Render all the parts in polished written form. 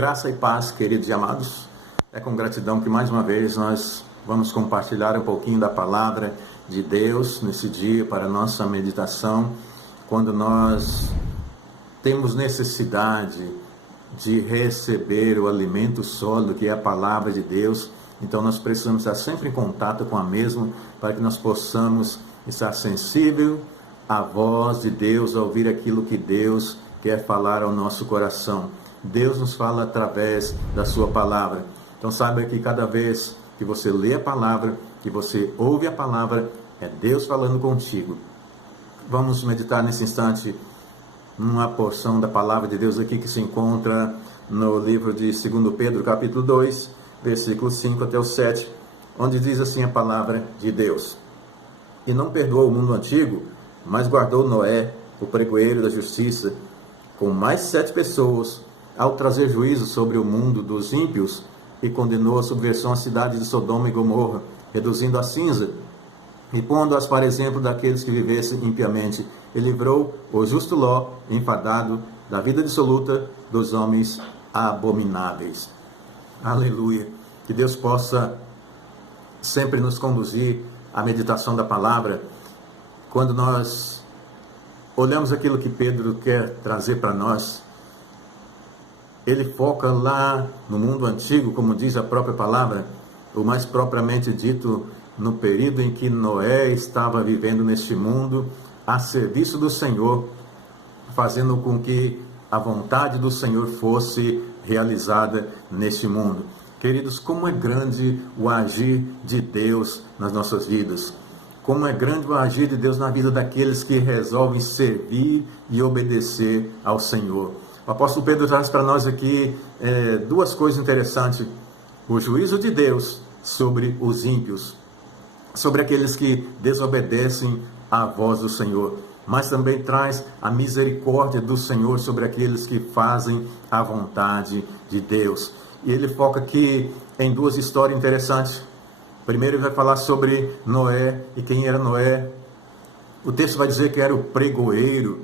Graça e paz, queridos e amados. É com gratidão que mais uma vez nós vamos compartilhar um pouquinho da palavra de Deus nesse dia para a nossa meditação, quando nós temos necessidade de receber o alimento sólido que é a palavra de Deus. Então nós precisamos estar sempre em contato com a mesma para que nós possamos estar sensível à voz de Deus, a ouvir aquilo que Deus quer falar ao nosso coração. Deus nos fala através da sua palavra. Então saiba que cada vez que você lê a palavra, que você ouve a palavra, é Deus falando contigo. Vamos meditar nesse instante numa porção da palavra de Deus aqui que se encontra no livro de 2 Pedro, capítulo 2, versículos 5 até o 7, onde diz assim a palavra de Deus: E não perdoou o mundo antigo, mas guardou Noé, o pregoeiro da justiça, com mais 7 pessoas, ao trazer juízo sobre o mundo dos ímpios, e condenou a subversão à cidade de Sodoma e Gomorra, reduzindo a cinza, e pondo-as para exemplo daqueles que vivessem impiamente, e livrou o justo Ló, enfadado da vida dissoluta dos homens abomináveis. Aleluia! Que Deus possa sempre nos conduzir à meditação da palavra. Quando nós olhamos aquilo que Pedro quer trazer para nós, ele foca lá no mundo antigo, como diz a própria palavra, ou mais propriamente dito, no período em que Noé estava vivendo neste mundo, a serviço do Senhor, fazendo com que a vontade do Senhor fosse realizada neste mundo. Queridos, como é grande o agir de Deus nas nossas vidas. Como é grande o agir de Deus na vida daqueles que resolvem servir e obedecer ao Senhor. O apóstolo Pedro traz para nós aqui duas coisas interessantes: o juízo de Deus sobre os ímpios, sobre aqueles que desobedecem à voz do Senhor, mas também traz a misericórdia do Senhor sobre aqueles que fazem a vontade de Deus. E ele foca aqui em duas histórias interessantes. Primeiro ele vai falar sobre Noé. E quem era Noé? O texto vai dizer que era o pregoeiro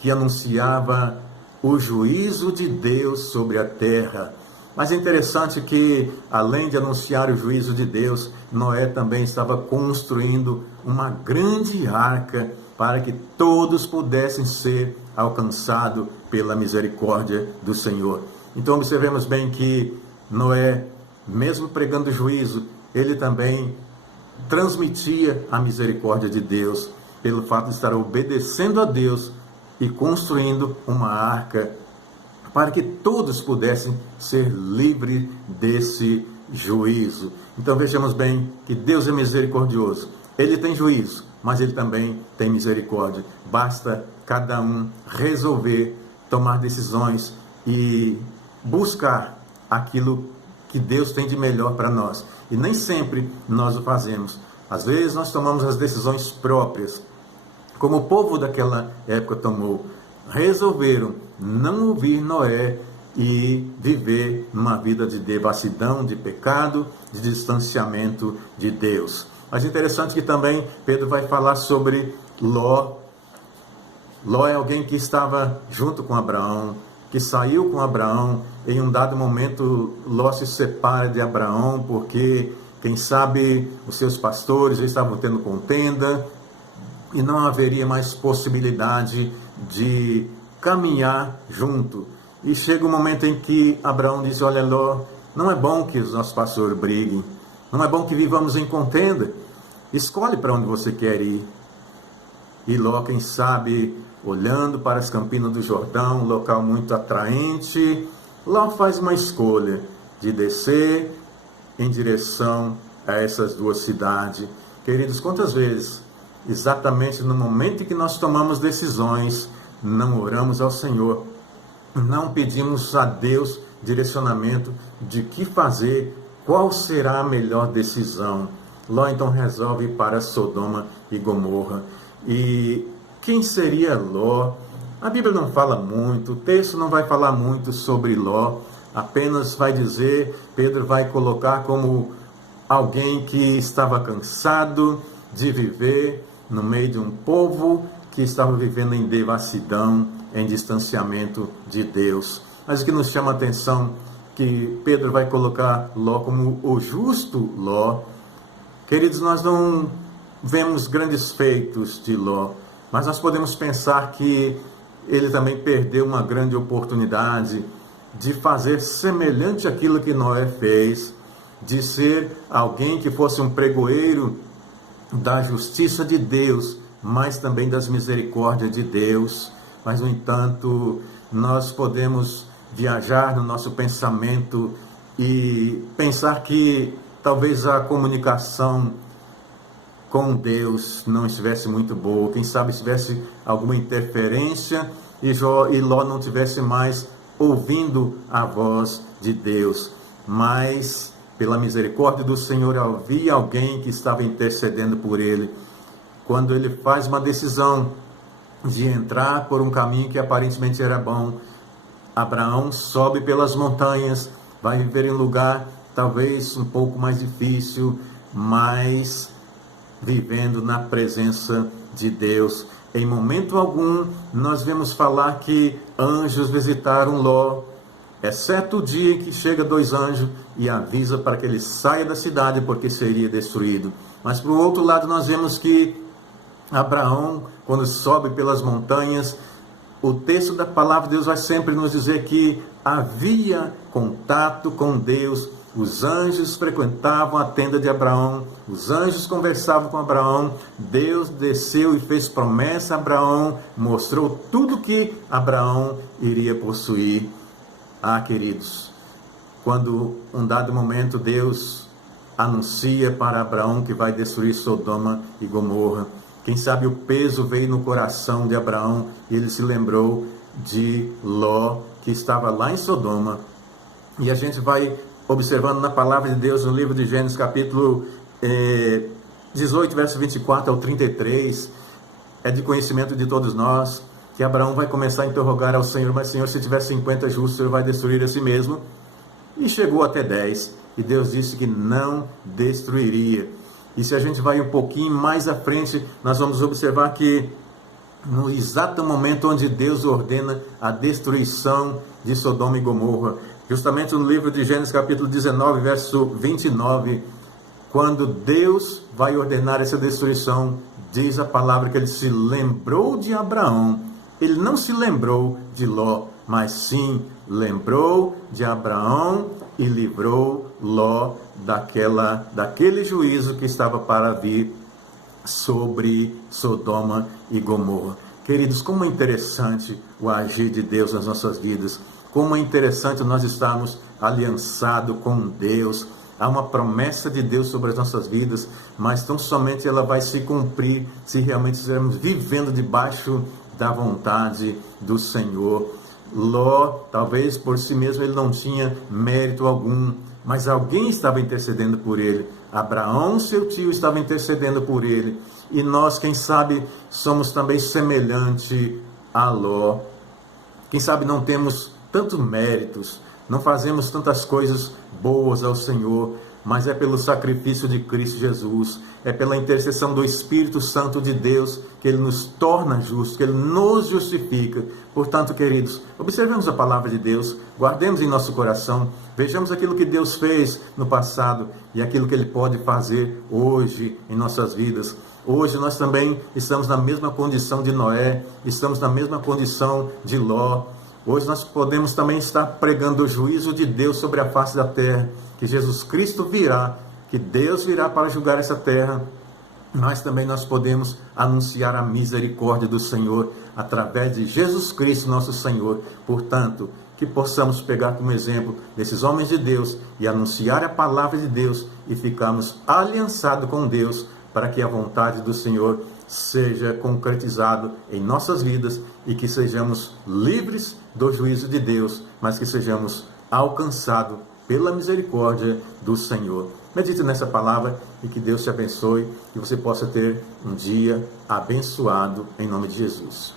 que anunciava o juízo de Deus sobre a terra. Mas é interessante que, além de anunciar o juízo de Deus, Noé também estava construindo uma grande arca para que todos pudessem ser alcançados pela misericórdia do Senhor. Então observemos bem que Noé, mesmo pregando juízo, ele também transmitia a misericórdia de Deus, pelo fato de estar obedecendo a Deus e construindo uma arca para que todos pudessem ser livres desse juízo. Então vejamos bem que Deus é misericordioso. Ele tem juízo, mas ele também tem misericórdia. Basta cada um resolver tomar decisões e buscar aquilo que Deus tem de melhor para nós. E nem sempre nós o fazemos. Às vezes nós tomamos as decisões próprias, como o povo daquela época tomou. Resolveram não ouvir Noé e viver numa vida de devassidão, de pecado, de distanciamento de Deus. Mas interessante que também Pedro vai falar sobre Ló. Ló é alguém que estava junto com Abraão, que saiu com Abraão. Em um dado momento, Ló se separa de Abraão porque, quem sabe, os seus pastores já estavam tendo contenda e não haveria mais possibilidade de caminhar junto. E chega um momento em que Abraão diz: olha, Ló, não é bom que os nossos pastores briguem, não é bom que vivamos em contenda, escolhe para onde você quer ir. E Ló, quem sabe, olhando para as campinas do Jordão, um local muito atraente, Ló faz uma escolha de descer em direção a essas duas cidades. Queridos, quantas vezes, exatamente no momento em que nós tomamos decisões, não oramos ao Senhor, não pedimos a Deus direcionamento de que fazer, qual será a melhor decisão. Ló então resolve ir para Sodoma e Gomorra. E quem seria Ló? A Bíblia não fala muito, o texto não vai falar muito sobre Ló, apenas vai dizer, Pedro vai colocar como alguém que estava cansado de viver no meio de um povo que estava vivendo em devassidão, em distanciamento de Deus. Mas o que nos chama a atenção que Pedro vai colocar Ló como o justo Ló. Queridos, nós não vemos grandes feitos de Ló, mas nós podemos pensar que ele também perdeu uma grande oportunidade de fazer semelhante àquilo que Noé fez, de ser alguém que fosse um pregoeiro da justiça de Deus, mas também das misericórdias de Deus. Mas, no entanto, nós podemos viajar no nosso pensamento e pensar que talvez a comunicação com Deus não estivesse muito boa, quem sabe estivesse alguma interferência e Ló não tivesse mais ouvindo a voz de Deus, mas pela misericórdia do Senhor havia alguém que estava intercedendo por ele. Quando ele faz uma decisão de entrar por um caminho que aparentemente era bom, Abraão sobe pelas montanhas, vai viver em um lugar talvez um pouco mais difícil, mas vivendo na presença de Deus. Em momento algum nós vemos falar que anjos visitaram Ló, exceto o dia em que chega 2 anjos e avisa para que ele saia da cidade porque seria destruído. Mas por outro lado nós vemos que Abraão, quando sobe pelas montanhas, o texto da palavra de Deus vai sempre nos dizer que havia contato com Deus. Os anjos frequentavam a tenda de Abraão, os anjos conversavam com Abraão, Deus desceu e fez promessa a Abraão, mostrou tudo que Abraão iria possuir. Ah, queridos, quando um dado momento Deus anuncia para Abraão que vai destruir Sodoma e Gomorra, quem sabe o peso veio no coração de Abraão e ele se lembrou de Ló, que estava lá em Sodoma. E a gente vai observando na palavra de Deus no livro de Gênesis, capítulo 18, verso 24 ao 33, é de conhecimento de todos nós, que Abraão vai começar a interrogar ao Senhor: mas Senhor, se tiver 50 justos, o Senhor vai destruir a si mesmo? E chegou até 10, e Deus disse que não destruiria. E se a gente vai um pouquinho mais à frente, nós vamos observar que no exato momento onde Deus ordena a destruição de Sodoma e Gomorra, justamente no livro de Gênesis capítulo 19, verso 29, quando Deus vai ordenar essa destruição, diz a palavra que ele se lembrou de Abraão. Ele não se lembrou de Ló, mas sim lembrou de Abraão e livrou Ló daquele juízo que estava para vir sobre Sodoma e Gomorra. Queridos, como é interessante o agir de Deus nas nossas vidas, como é interessante nós estarmos aliançados com Deus. Há uma promessa de Deus sobre as nossas vidas, mas tão somente ela vai se cumprir se realmente estivermos vivendo debaixo da vontade do Senhor. Ló, talvez por si mesmo ele não tinha mérito algum, mas alguém estava intercedendo por ele. Abraão, seu tio, estava intercedendo por ele. E nós, quem sabe, somos também semelhante a Ló. Quem sabe não temos tantos méritos, não fazemos tantas coisas boas ao Senhor, mas é pelo sacrifício de Cristo Jesus, é pela intercessão do Espírito Santo de Deus que Ele nos torna justos, que Ele nos justifica. Portanto, queridos, observemos a palavra de Deus, guardemos em nosso coração, vejamos aquilo que Deus fez no passado e aquilo que Ele pode fazer hoje em nossas vidas. Hoje nós também estamos na mesma condição de Noé, estamos na mesma condição de Ló. Hoje nós podemos também estar pregando o juízo de Deus sobre a face da terra, que Jesus Cristo virá, que Deus virá para julgar essa terra, mas também nós podemos anunciar a misericórdia do Senhor através de Jesus Cristo, nosso Senhor. Portanto, que possamos pegar como exemplo desses homens de Deus e anunciar a palavra de Deus e ficarmos aliançados com Deus para que a vontade do Senhor seja concretizado em nossas vidas e que sejamos livres do juízo de Deus, mas que sejamos alcançados pela misericórdia do Senhor. Medite nessa palavra e que Deus te abençoe e você possa ter um dia abençoado em nome de Jesus.